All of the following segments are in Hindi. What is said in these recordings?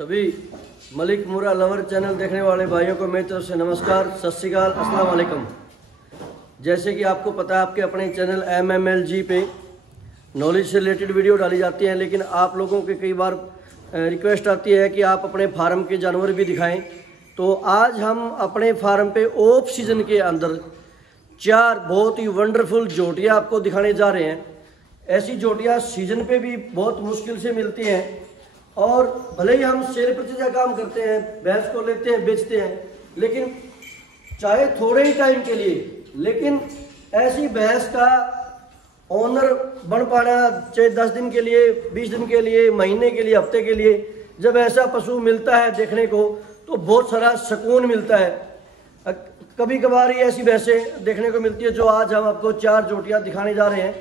सभी मलिक मुरा लवर चैनल देखने वाले भाइयों को मेरी तरफ से नमस्कार, सत श्री अकाल, अस्सलाम वालेकुम। जैसे कि आपको पता है, आपके अपने चैनल MMLG पे नॉलेज से रिलेटेड वीडियो डाली जाती है, लेकिन आप लोगों के कई बार रिक्वेस्ट आती है कि आप अपने फार्म के जानवर भी दिखाएं। तो आज हम अपने फार्म पे ऑफ सीज़न के अंदर 4 बहुत ही वंडरफुल जोटियाँ आपको दिखाने जा रहे हैं। ऐसी जोटियाँ सीजन पे भी बहुत मुश्किल से मिलती हैं, और भले ही हम सेल प्रति का काम करते हैं, भैंस को लेते हैं, बेचते हैं, लेकिन चाहे थोड़े ही टाइम के लिए, लेकिन ऐसी भैंस का ओनर बन पाना, चाहे 10 दिन के लिए, 20 दिन के लिए, महीने के लिए, हफ्ते के लिए, जब ऐसा पशु मिलता है देखने को तो बहुत सारा सुकून मिलता है। कभी कभार ही ऐसी भैंसें देखने को मिलती है जो आज हम आपको 4 जोटियाँ दिखाने जा रहे हैं।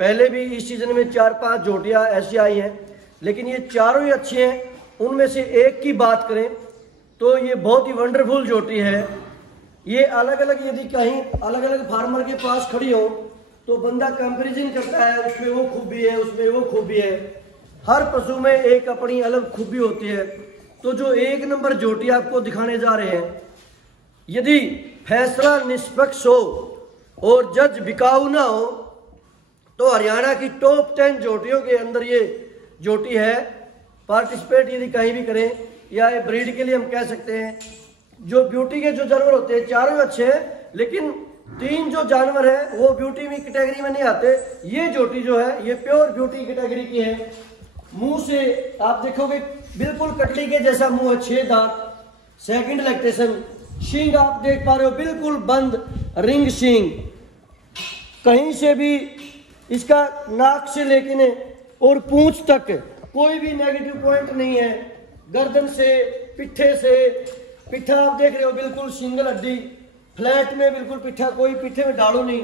पहले भी इस सीज़न में 4-5 जोटियाँ ऐसी आई हैं, लेकिन ये चारों ही अच्छी हैं। उनमें से एक की बात करें तो ये बहुत ही वंडरफुल जोटी है। ये अलग अलग, यदि कहीं अलग अलग फार्मर के पास खड़ी हो तो बंदा कंपैरिजन करता है, उसमें वो खूबी है, उसमें वो खूबी है। हर पशु में एक अपनी अलग खूबी होती है। तो जो 1 नंबर जोटी आपको दिखाने जा रहे हैं, यदि फैसला निष्पक्ष हो और जज बिकाऊ ना हो तो हरियाणा की टॉप 10 जोटियों के अंदर ये जोटी है। पार्टिसिपेट यदि कहीं भी करें, या ब्रीड के लिए हम कह सकते हैं, जो ब्यूटी के जो जानवर होते हैं चारों अच्छे हैं, लेकिन 3 जो जानवर है वो ब्यूटी में कैटेगरी में नहीं आते। ये जोटी जो है ये प्योर ब्यूटी कैटेगरी की है। मुंह से आप देखोगे बिल्कुल कटली के जैसा मुंह है, 6 दांत, सेकंड लैक्टेशन, सींग आप देख पा रहे हो बिल्कुल बंद, रिंग सींग, कहीं से भी इसका नाक से लेके और पूंछ तक कोई भी नेगेटिव पॉइंट नहीं है। गर्दन से, पिट्ठे से, पिट्ठा आप देख रहे हो बिल्कुल सिंगल हड्डी, फ्लैट में बिल्कुल पिट्ठा, कोई पिट्ठे में डालो नहीं।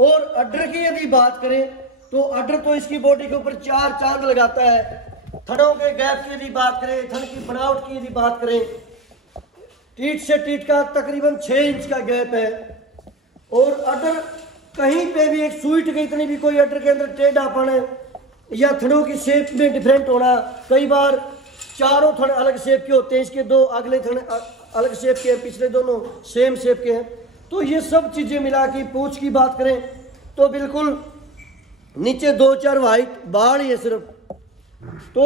और अड्डर की यदि बात करें तो अड्डर तो इसकी बॉडी के ऊपर 4 चांद लगाता है। थनों के गैप की यदि बात करें, थन की बनावट की यदि बात करें, टीट से टीट का तकरीबन 6 इंच का गैप है। और अड्डर कहीं पे भी एक स्वीट के इतनी भी कोई अड्डर के अंदर टेढ़ापन या थनों की शेप में डिफरेंट होना, कई बार चारों थन अलग शेप के होते हैं, इसके 2 अगले थन अलग शेप के हैं, पिछले दोनों सेम शेप के हैं। तो ये सब चीज़ें मिला के पूंछ की बात करें तो बिल्कुल नीचे 2-4 वाइट बाल ही है सिर्फ। तो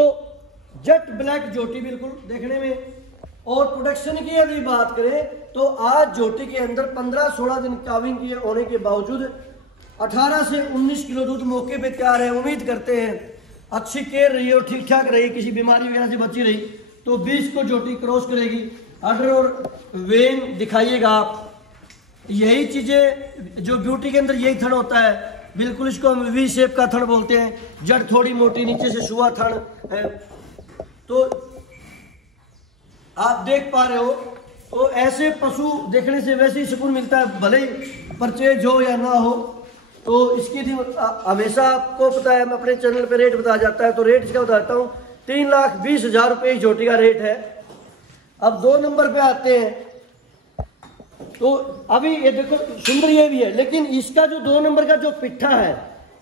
जेट ब्लैक जोटी बिल्कुल देखने में। और प्रोडक्शन की यदि बात करें तो आज जोटी के अंदर 15-16 दिन काविंग की होने के बावजूद 18 से 19 किलो दूध मौके पे तैयार है। उम्मीद करते हैं अच्छी केयर रही और ठीक ठाक रही, किसी बीमारी वगैरह से बची रही तो 20 को जोटी क्रॉस करेगी। अडर और वेन दिखाइएगा आप, यही चीज़ें जो ब्यूटी के अंदर यही थन होता है, बिल्कुल इसको हम वी शेप का थन बोलते हैं। जड़ थोड़ी मोटी, नीचे से शुआ थन है। तो आप देख पा रहे हो, तो ऐसे पशु देखने से वैसे ही सुकून मिलता है, भले ही परचेज हो या ना हो। तो इसकी हमेशा आपको पता है, मैं अपने चैनल पे रेट बताया जाता है, तो रेट इसका बताता हूँ। 3,20,000 रुपये इस जोटी का रेट है। अब 2 नंबर पे आते हैं, तो अभी ये देखो सुंदर ये भी है, लेकिन इसका जो 2 नंबर का जो पिट्ठा है,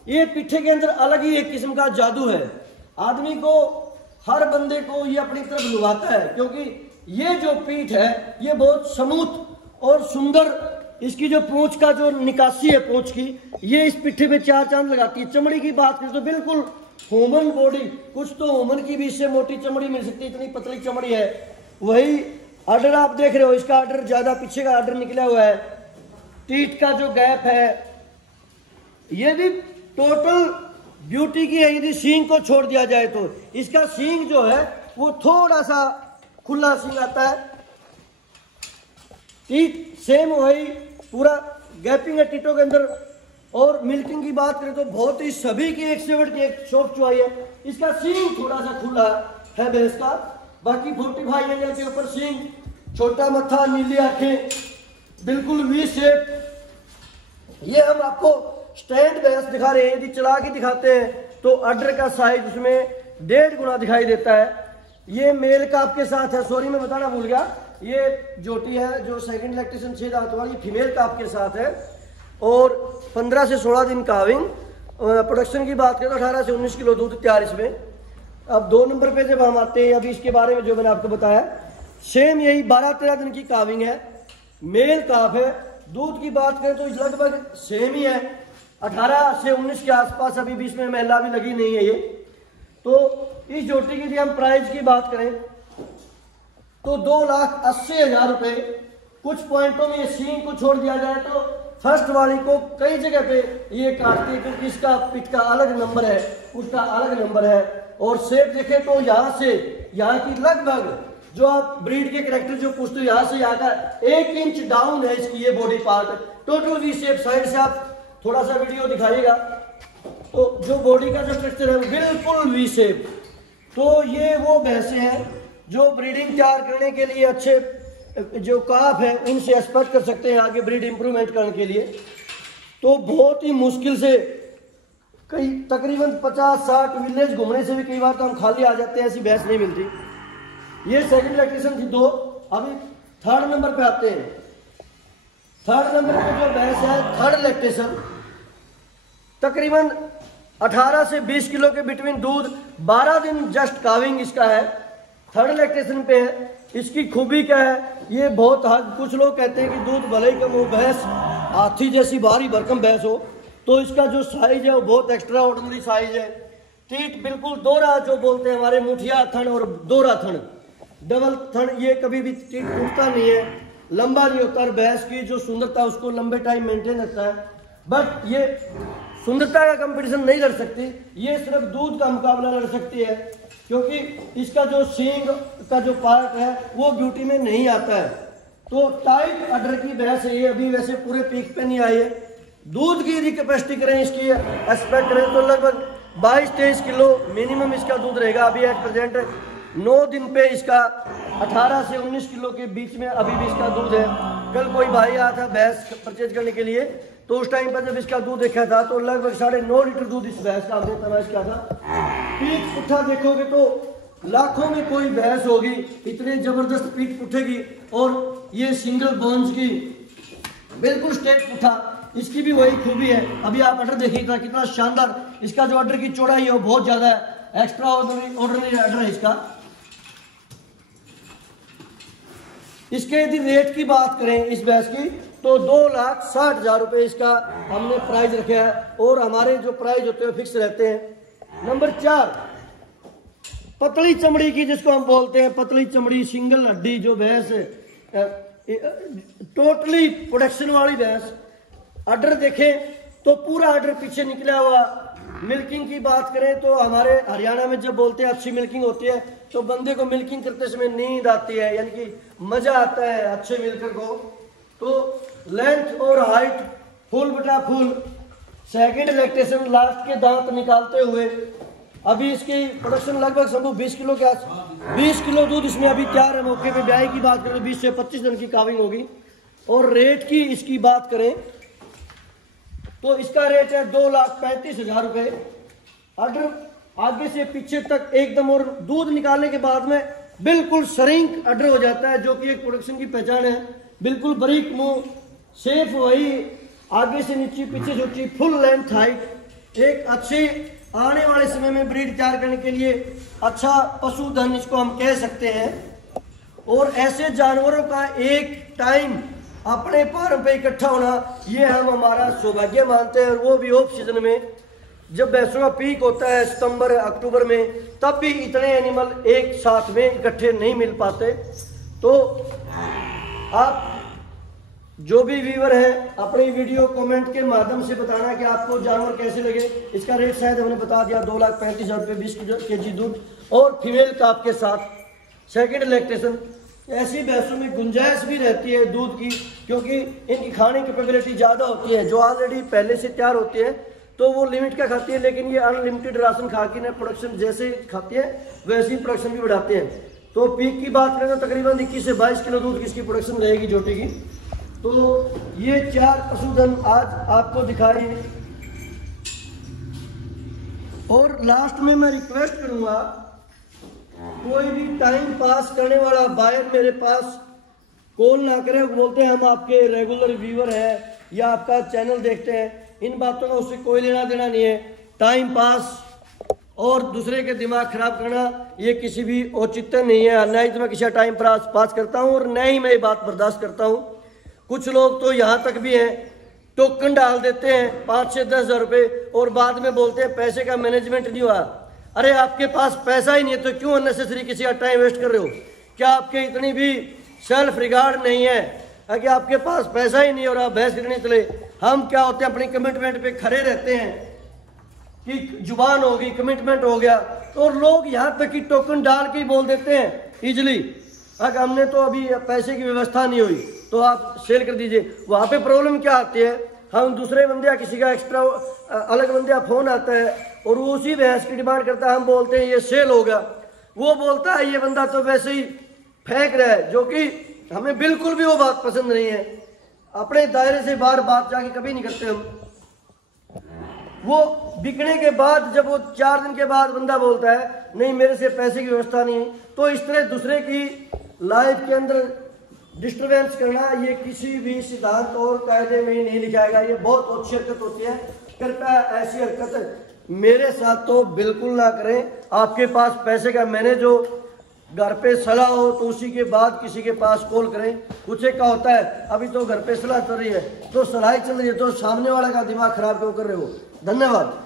ये पिट्ठे के अंदर अलग ही एक किस्म का जादू है। आदमी को, हर बंदे को ये अपनी तरफ लुभाता है, क्योंकि ये जो पीठ है ये बहुत स्मूथ और सुंदर, इसकी जो पूंछ का जो निकासी है पूंछ की, ये इस पिट्ठे पे 4 चांद लगाती है। चमड़ी की बात करें तो बिल्कुल ह्यूमन बॉडी, कुछ तो ह्यूमन की भी इससे मोटी चमड़ी मिल सकती है, इतनी पतली चमड़ी है। वही आर्डर आप देख रहे हो, इसका आर्डर ज्यादा पीछे का आर्डर निकला हुआ है। टीट का जो गैप है ये भी टोटल ब्यूटी की है। यदि सींग को छोड़ दिया जाए तो इसका सींग जो है वो थोड़ा सा खुला सींग आता है। टीट सेम वही पूरा गैपिंग है टीटों के अंदर। और मिल्किंग की बात करें तो बहुत ही सभी की एक से बढ़ के एक शॉप चुआई है। इसका सींग थोड़ा सा खुला है भैंस का, बाकी 45 एंगल के ऊपर सींग, छोटा मत्था, नीली आंखें, बिल्कुल वी शेप। ये हम आपको स्टैंड भैंस दिखा रहे हैं, यदि चला के दिखाते हैं तो अडर का साइज उसमें 1.5 गुना दिखाई देता है। ये मेल का आपके साथ है, सॉरी मैं बताना भूल गया, ये जोटी है जो सेकंड लैक्टेशन 6 दांत वाली, फीमेल का आपके साथ है। और 15 से 16 दिन काविंग। प्रोडक्शन की बात करें तो 18 से 19 किलो दूध तैयार इसमें। अब 2 नंबर पे जब हम आते हैं, अभी इसके बारे में जो मैंने आपको बताया, सेम यही 12-13 दिन की काविंग है, मेल काफ है। दूध की बात करें तो लगभग सेम ही है, 18 से 19 के आसपास, अभी बीच में महिला भी लगी नहीं है ये। तो इस जोटी की यदि हम प्राइस की बात करें तो 2,80,000 रुपये। कुछ पॉइंटों में ये सींग को छोड़ दिया जाए तो फर्स्ट वाली को कई जगह पे ये काटती है, क्योंकि इसका पिट का अलग नंबर है, उसका अलग नंबर है। और शेप देखें तो यहाँ से यहाँ की लगभग जो आप ब्रीड के कैरेक्टर जो पूछते हो, यहाँ से यहाँ का 1 इंच डाउन है इसकी ये body part. Total V shape. Side से आप थोड़ा सा वीडियो दिखाइएगा तो जो बॉडी का जो स्ट्रक्चर है बिल्कुल वी शेप। तो ये वो भैंसे हैं जो ब्रीडिंग तैयार करने के लिए अच्छे जो काफ है उनसे एक्सपेक्ट कर सकते हैं आगे ब्रीड इंप्रूवमेंट करने के लिए। तो बहुत ही मुश्किल से कई तकरीबन 50-60 विलेज घूमने से भी कई बार तो हम खाली आ जाते हैं, ऐसी भैंस नहीं मिलती। ये सेकंड लैक्टेशन थी 2। अभी 3rd नंबर पे आते हैं। 3rd नंबर पे जो भैंस है 3rd लैक्टेशन, तकरीबन 18 से 20 किलो के बिटवीन दूध, 12 दिन जस्ट काविंग इसका है, 3rd लैक्टेशन पे है। इसकी खूबी क्या है, ये बहुत कुछ लोग कहते हैं कि दूध भले ही कम हो, भैंस हाथी जैसी भारी भरकम भैंस हो, तो इसका जो साइज है वो बहुत एक्स्ट्रा ऑर्डिनरी साइज है। टीट बिल्कुल दोहरा जो बोलते हैं हमारे, मुठिया थन और दोहरा थन, डबल थन, ये कभी भी टीट टूटता नहीं है, लंबा नहीं होता। और भैंस की जो सुंदरता उसको लंबे टाइम मेंटेन रखता है। बट ये सुंदरता का कंपटीशन नहीं लड़ सकती, ये सिर्फ दूध का मुकाबला लड़ सकती है, क्योंकि इसका जो सींग का जो पार्ट है वो ब्यूटी में नहीं आता है। तो टाइट अडर की भैंस है ये, अभी वैसे पूरे पीक पे नहीं आई है। दूध की यदि कैपेसिटी करें, इसकी एक्सपेक्ट करें तो लगभग 22-23 किलो मिनिमम इसका दूध रहेगा। अभी एट प्रेजेंट 9 दिन पे इसका 18 से 19 किलो के बीच में अभी भी इसका दूध है। कल कोई भाई आया था भैंस परचेज करने के लिए, तो उस टाइम पर जब इसका दूध देखा था तो लगभग 9.5 लीटर दूध इस भैंस का हमने तलाश किया था। पीठ पुट्ठा देखोगे तो लाखों में कोई भैंस होगी, इतने जबरदस्त पीठ उठेगी। और ये सिंगल बोन्स की बिल्कुल स्ट्रेट पुट्ठा, इसकी भी वही खूबी है। अभी आप अडर देखिएगा कितना शानदार, इसका जो अडर की चौड़ाई है वो बहुत ज्यादा है, एक्स्ट्रा ऑर्डिनरी अडर है इसका। इसके यदि रेट की बात करें इस भैंस की तो 2,60,000 रुपये इसका हमने प्राइस रखा है, और हमारे जो प्राइस होते हैं फिक्स रहते हैं। नंबर 4, पतली चमड़ी की जिसको हम बोलते हैं, पतली चमड़ी सिंगल हड्डी जो भैंस, टोटली प्रोडक्शन वाली भैंस। अडर देखें तो पूरा अडर पीछे निकला हुआ। मिल्किंग की बात करें तो हमारे हरियाणा में जब बोलते हैं अच्छी मिल्किंग होती है तो बंदे को मिल्किंग करते समय नींद आती है, यानी कि मजा आता है अच्छे मिल्कर को। तो लेंथ और हाइट फुल बटा फुल। सेकंड लैक्टेशन, लास्ट के दांत निकालते हुए अभी इसकी प्रोडक्शन लगभग समूह 20 किलो के आस 20 किलो दूध इसमें अभी तैयार है। मौके पे ब्याह की बात करें तो 20 से 25 दिन की काविंग होगी। और रेट की इसकी बात करें तो इसका रेट है 2,35,000 रुपये। अडर आगे से पीछे तक एकदम, और दूध निकालने के बाद में बिल्कुल शरिंक अडर हो जाता है, जो कि एक प्रोडक्शन की पहचान है। बिल्कुल बारीक मुंह, शेप वही, आगे से नीचे पीछे से ऊंची, फुल लेंथ हाइट। एक अच्छी आने वाले समय में ब्रीड तैयार करने के लिए अच्छा पशुधन इसको हम कह सकते हैं। और ऐसे जानवरों का एक टाइम अपने फार्म पे इकट्ठा होना, ये हम हमारा सौभाग्य मानते हैं। और वो भी ऑफ सीजन में, जब भैंसों का पीक होता है सितंबर अक्टूबर में, तब भी इतने एनिमल एक साथ में इकट्ठे नहीं मिल पाते। तो आप जो भी व्यूअर हैं अपनी वीडियो कमेंट के माध्यम से बताना कि आपको जानवर कैसे लगे। इसका रेट शायद हमने बता दिया, 2,35,000 रुपये 20 kg दूध और फीमेल काफ के साथ। सेकंड लैक्टेशन, ऐसी भैंसों में गुंजाइश भी रहती है दूध की, क्योंकि इनकी खाने की कैपेबिलिटी ज़्यादा होती है। जो ऑलरेडी पहले से तैयार होती है तो वो लिमिट का खाती है, लेकिन ये अनलिमिटेड राशन खा के ना प्रोडक्शन जैसे खाती है वैसे ही प्रोडक्शन भी बढ़ाते हैं। तो पीक की बात करें तो तकरीबन 21 से 22 किलो दूध की इसकी प्रोडक्शन रहेगी जोटी की। तो ये 4 पशुधन आज आपको दिखाई। और लास्ट में मैं रिक्वेस्ट करूंगा, कोई भी टाइम पास करने वाला बायर मेरे पास कॉल ना करे। बोलते हैं हम आपके रेगुलर व्यूअर हैं या आपका चैनल देखते हैं, इन बातों का उससे कोई लेना देना नहीं है। टाइम पास और दूसरे के दिमाग खराब करना ये किसी भी औचित्य नहीं है। न ही तो मैं किसी टाइम पास करता हूँ और न ही मैं ये बात बर्दाश्त करता हूँ। कुछ लोग तो यहाँ तक भी हैं, टोकन डाल देते हैं 5 से 10 हज़ार रुपये और बाद में बोलते हैं पैसे का मैनेजमेंट नहीं हुआ। अरे आपके पास पैसा ही नहीं है तो क्यों अननेसेसरी किसी का टाइम वेस्ट कर रहे हो? क्या आपके इतनी भी सेल्फ रिगार्ड नहीं है कि आपके पास पैसा ही नहीं और आप बहस करने चले? हम क्या होते हैं, अपनी कमिटमेंट पे खड़े रहते हैं कि जुबान होगी, कमिटमेंट हो गया, तो लोग यहाँ तक कि टोकन डाल के ही बोल देते हैं इजिली। अगर हमने तो अभी पैसे की व्यवस्था नहीं हुई तो आप सेल कर दीजिए। वहाँ पे प्रॉब्लम क्या आती है, हम दूसरे बंदे या किसी का एक्स्ट्रा अलग बंदे का फोन आता है और वो उसी भैंस की डिमांड करता है, हम बोलते हैं ये सेल हो गया, वो बोलता है ये बंदा तो वैसे ही फेंक रहा है, जो कि हमें बिल्कुल भी वो बात पसंद नहीं है। अपने दायरे से बाहर बात जाके कभी नहीं करते हम। वो बिकने के बाद जब वो 4 दिन के बाद बंदा बोलता है नहीं मेरे से पैसे की व्यवस्था नहीं है, तो इस तरह दूसरे की लाइफ के अंदर डिस्टर्बेंस करना ये किसी भी सिद्धांत और कायदे में नहीं लिखाएगा। ये बहुत अच्छी हरकत होती है। कृपया ऐसी हरकत मेरे साथ तो बिल्कुल ना करें। आपके पास पैसे का मैनेज हो, घर पे सलाह हो तो उसी के बाद किसी के पास कॉल करें। कुछ एक का होता है अभी तो घर पे सलाह चल रही है तो सलाह चल रही है तो सामने वाले का दिमाग खराब क्यों कर रहे हो? धन्यवाद।